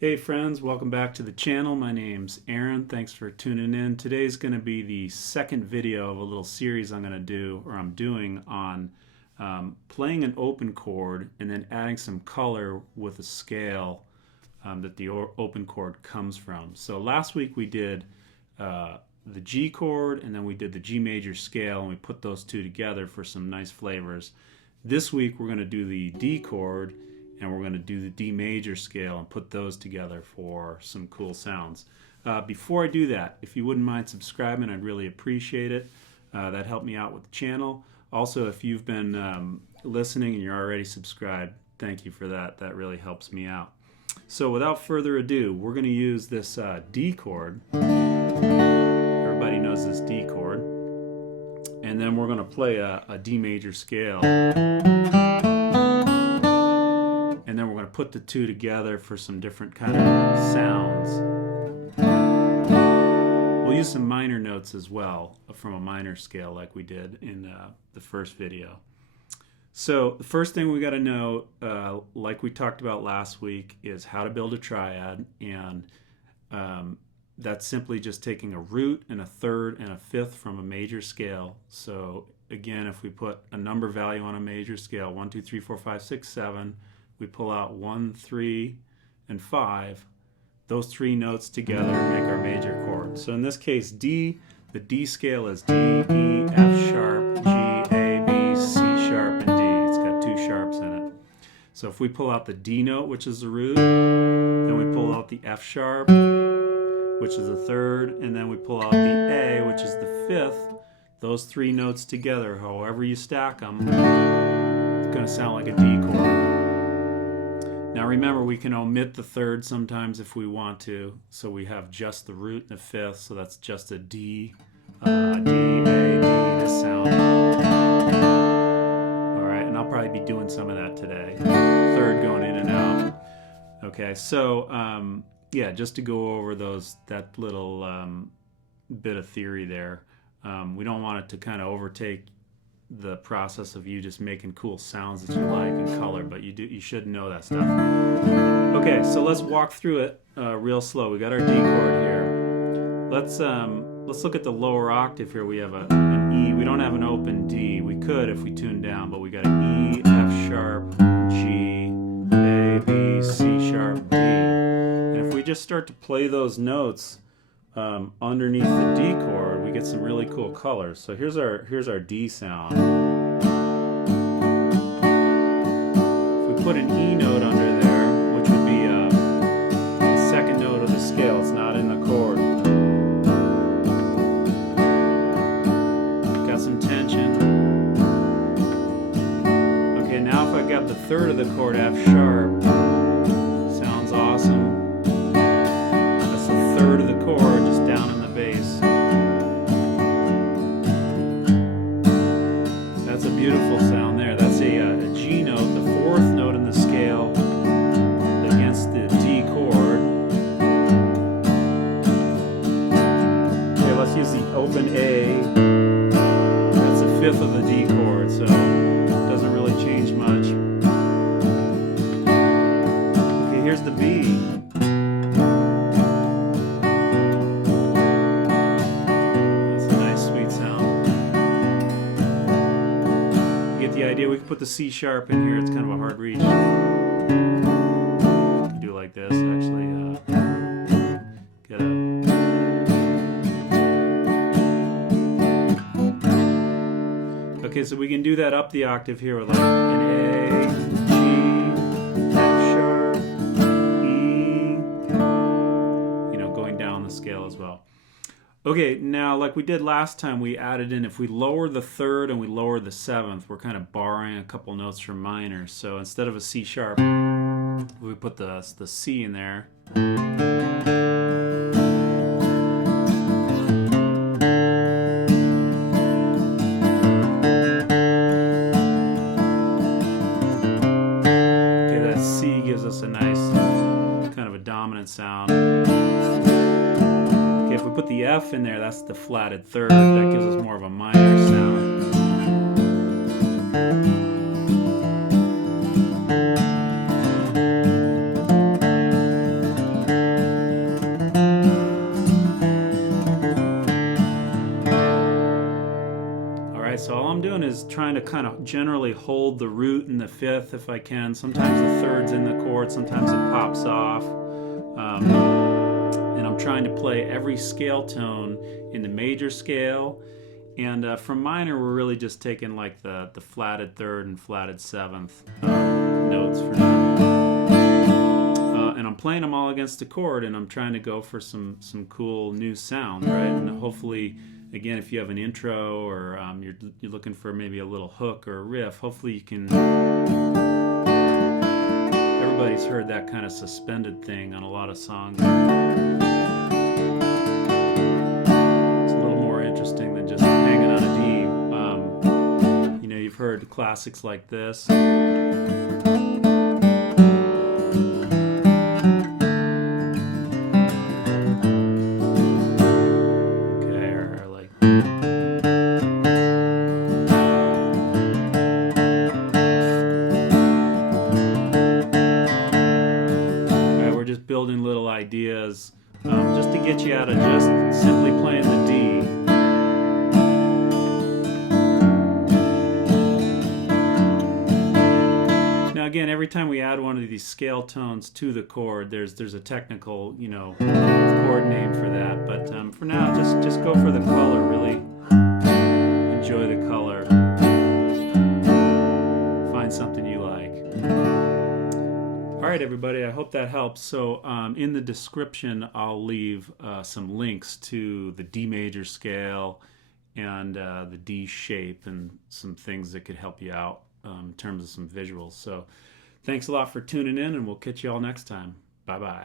Hey friends, welcome back to the channel. My name's Aaron. Thanks for tuning in. Today's going to be the second video of a little series I'm doing on playing an open chord and then adding some color with a scale that the open chord comes from. So last week we did the G chord and then we did the G major scale and we put those two together for some nice flavors. This week we're going to do the D chord and we're going to do the D major scale and put those together for some cool sounds. Before I do that, if you wouldn't mind subscribing, I'd really appreciate it. That helped me out with the channel. Also, if you've been listening and you're already subscribed, thank you for that. That really helps me out. So without further ado, we're going to use this D chord. Everybody knows this D chord. And then we're going to play a D major scale. And then we're going to put the two together for some different kind of sounds. We'll use some minor notes as well from a minor scale like we did in the first video. So the first thing we got to know, like we talked about last week, is how to build a triad. And that's simply just taking a root and a third and a fifth from a major scale. So again, if we put a number value on a major scale, 1, 2, 3, 4, 5, 6, 7, we pull out 1, 3, and 5. Those three notes together make our major chord. So in this case, D, the D scale is D, E, F sharp, G, A, B, C sharp, and D. It's got two sharps in it. So if we pull out the D note, which is the root, then we pull out the F sharp, which is the third, and then we pull out the A, which is the fifth. Those three notes together, however you stack them, it's going to sound like a D chord. Now remember, we can omit the third sometimes if we want to, so we have just the root and the fifth, so that's just a D, D, A, D, this sound. Alright, and I'll probably be doing some of that today. Third going in and out. Okay, so yeah, just to go over that little bit of theory there. We don't want it to kind of overtake the process of you just making cool sounds that you like and color, but you should know that stuff. Okay, so let's walk through it real slow. We got our D chord here. Let's look at the lower octave here. We have an E. We don't have an open D. We could if we tune down, but we got an E, F sharp, G, A, B, C sharp, D. And if we just start to play those notes underneath the D chord, we get some really cool colors. So here's our D sound. If we put an E note under there, which would be the second note of the scale, it's not in the chord. Got some tension. Okay, now if I got the third of the chord, F sharp, sounds awesome. That's the third of the chord, just down in the bass. That's a beautiful sound there. That's a G note, the fourth note in the scale against the D chord. Okay, let's use the open A. That's a fifth of the D chord, so it doesn't really change much. Okay, here's the B. We can put the C sharp in here. It's kind of a hard reach. You can do it like this, actually. Get a... Okay, so we can do that up the octave here with like an A, G, F sharp, E, going down the scale as well. Okay, now like we did last time, we added in, if we lower the third and we lower the seventh, we're kind of borrowing a couple notes from minor. So instead of a C sharp, we put the C in there. Okay, that C gives us a nice kind of a dominant sound. If we put the F in there, that's the flatted third. That gives us more of a minor sound. trying to kind of generally hold the root and the fifth if I can. Sometimes the third's in the chord, sometimes it pops off. And I'm trying to play every scale tone in the major scale. And from minor, we're really just taking like the flatted third and flatted seventh notes for now. And I'm playing them all against the chord, and I'm trying to go for some cool new sound, right? And hopefully, again, if you have an intro or you're looking for maybe a little hook or a riff, hopefully you can. Everybody's heard that kind of suspended thing on a lot of songs. It's a little more interesting than just hanging on a D. You know, you've heard classics like this. Building little ideas just to get you out of just simply playing the D. Now again, every time we add one of these scale tones to the chord, there's a technical, you know, chord name for that. But for now, just go for the color. Really enjoy the color. Find something you like. All right, everybody, I hope that helps. So in the description, I'll leave some links to the D major scale and the D shape and some things that could help you out in terms of some visuals. So thanks a lot for tuning in, and we'll catch you all next time. Bye-bye.